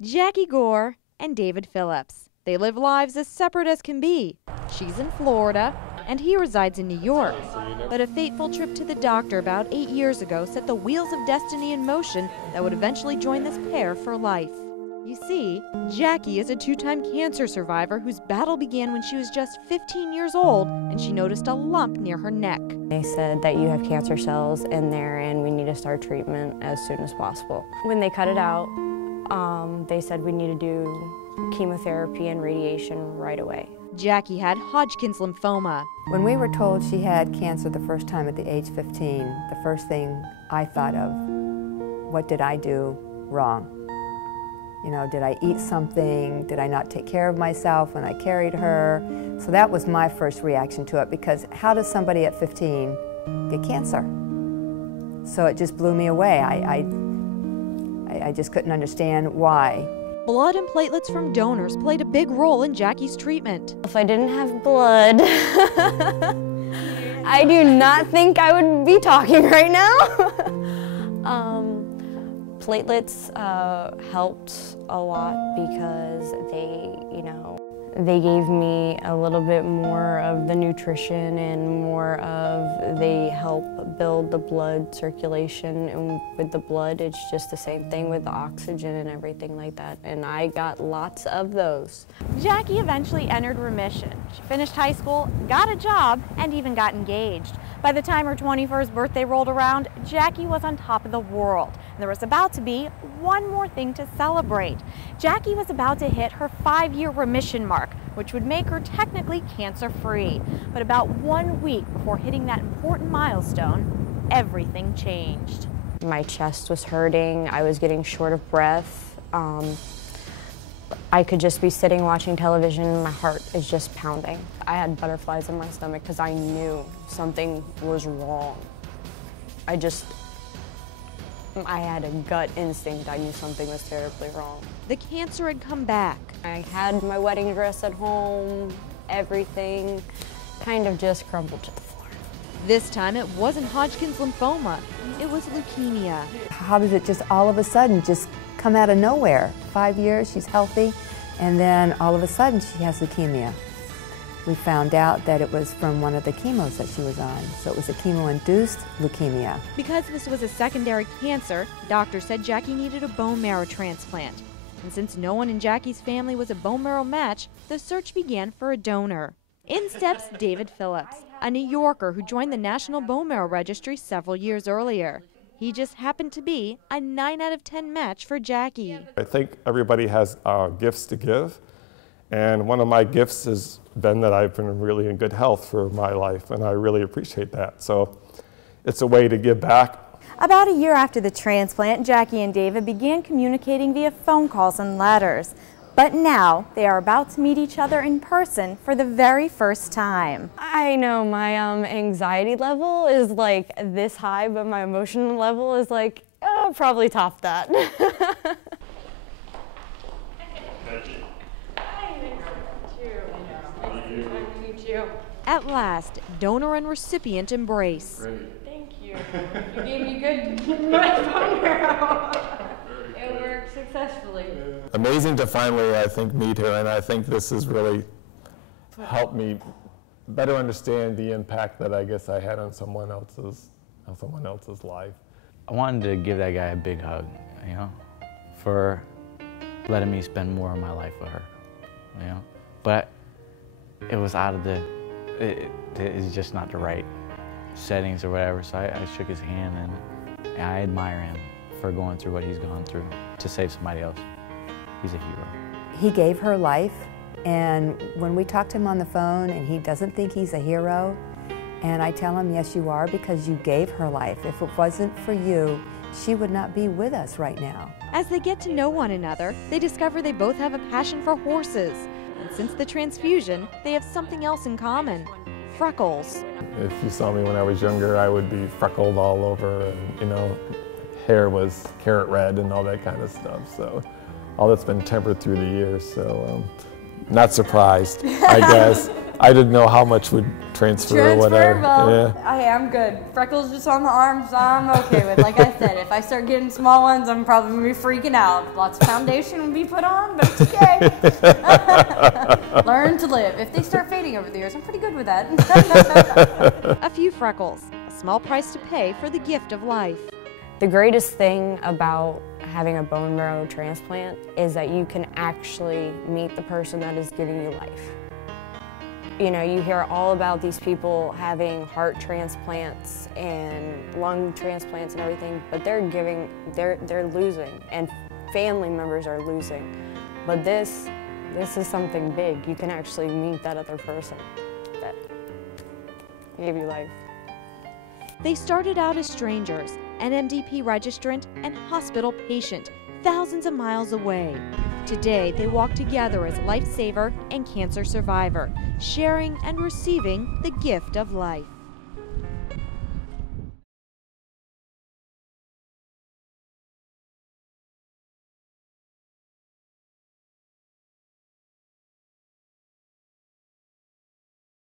Jackie Gore and David Phillips. They live lives as separate as can be. She's in Florida, and he resides in New York. But a fateful trip to the doctor about 8 years ago set the wheels of destiny in motion that would eventually join this pair for life. You see, Jackie is a two-time cancer survivor whose battle began when she was just 15 years old and she noticed a lump near her neck. They said that you have cancer cells in there and we need to start treatment as soon as possible. When they cut it out, they said we need to do chemotherapy and radiation right away. Jackie had Hodgkin's lymphoma. When we were told she had cancer the first time at the age 15, the first thing I thought of, what did I do wrong? You know, did I eat something? Did I not take care of myself when I carried her? So that was my first reaction to it, because how does somebody at 15 get cancer? So it just blew me away. I just couldn't understand why. Blood and platelets from donors played a big role in Jackie's treatment. If I didn't have blood, I do not think I would be talking right now. Platelets helped a lot because they gave me a little bit more of the nutrition and more of, they help build the blood circulation, and with the blood it's just the same thing with the oxygen and everything like that, and I got lots of those. Jackie eventually entered remission. She finished high school, got a job, and even got engaged. By the time her 21st birthday rolled around, Jackie was on top of the world. And there was about to be one more thing to celebrate. Jackie was about to hit her 5-year remission mark, which would make her technically cancer-free. But about 1 week before hitting that important milestone, everything changed. My chest was hurting, I was getting short of breath. I could just be sitting watching television, my heart is just pounding. I had butterflies in my stomach because I knew something was wrong. I had a gut instinct, I knew something was terribly wrong. The cancer had come back. I had my wedding dress at home, everything kind of just crumbled to the floor. This time it wasn't Hodgkin's lymphoma, it was leukemia. How did it just all of a sudden just come out of nowhere? 5 years, she's healthy, and then all of a sudden she has leukemia. We found out that it was from one of the chemos that she was on, so it was a chemo-induced leukemia. Because this was a secondary cancer, doctors said Jackie needed a bone marrow transplant. And since no one in Jackie's family was a bone marrow match, the search began for a donor. In steps David Phillips, a New Yorker who joined the National Bone Marrow Registry several years earlier. He just happened to be a 9 out of 10 match for Jackie. I think everybody has gifts to give, and one of my gifts has been that I've been really in good health for my life, and I really appreciate that. So it's a way to give back. About a year after the transplant, Jackie and David began communicating via phone calls and letters. But now they are about to meet each other in person for the very first time. I know my anxiety level is like this high, but my emotional level is like, probably top that. At last, donor and recipient embrace. Great. Thank you. You gave me good bone marrow. It worked successfully. Amazing to finally, I think, meet her, and I think this has really helped me better understand the impact that I guess I had on someone else's life. I wanted to give that guy a big hug, you know, for letting me spend more of my life with her, you know. But it was out of it's just not the right settings or whatever, so I shook his hand, and I admire him for going through what he's gone through to save somebody else. He's a hero. He gave her life, and when we talk to him on the phone and he doesn't think he's a hero, and I tell him, yes, you are, because you gave her life. If it wasn't for you, she would not be with us right now. As they get to know one another, they discover they both have a passion for horses. And since the transfusion, they have something else in common: freckles. If you saw me when I was younger, I would be freckled all over, and, you know, hair was carrot red and all that kind of stuff. So all that's been tempered through the years, so not surprised, I guess. I didn't know how much would transfer or whatever. Well, Yeah. I'm good. Freckles just on the arms, I'm okay with. Like I said, if I start getting small ones, I'm probably going to be freaking out. Lots of foundation will be put on, but it's okay. Learn to live. If they start fading over the years, I'm pretty good with that. A few freckles, a small price to pay for the gift of life. The greatest thing about having a bone marrow transplant is that you can actually meet the person that is giving you life. You know, you hear all about these people having heart transplants and lung transplants and everything, but they're losing, and family members are losing. But this is something big. You can actually meet that other person that gave you life. They started out as strangers, an NMDP registrant and hospital patient, thousands of miles away. Today, they walk together as lifesaver and cancer survivor, sharing and receiving the gift of life.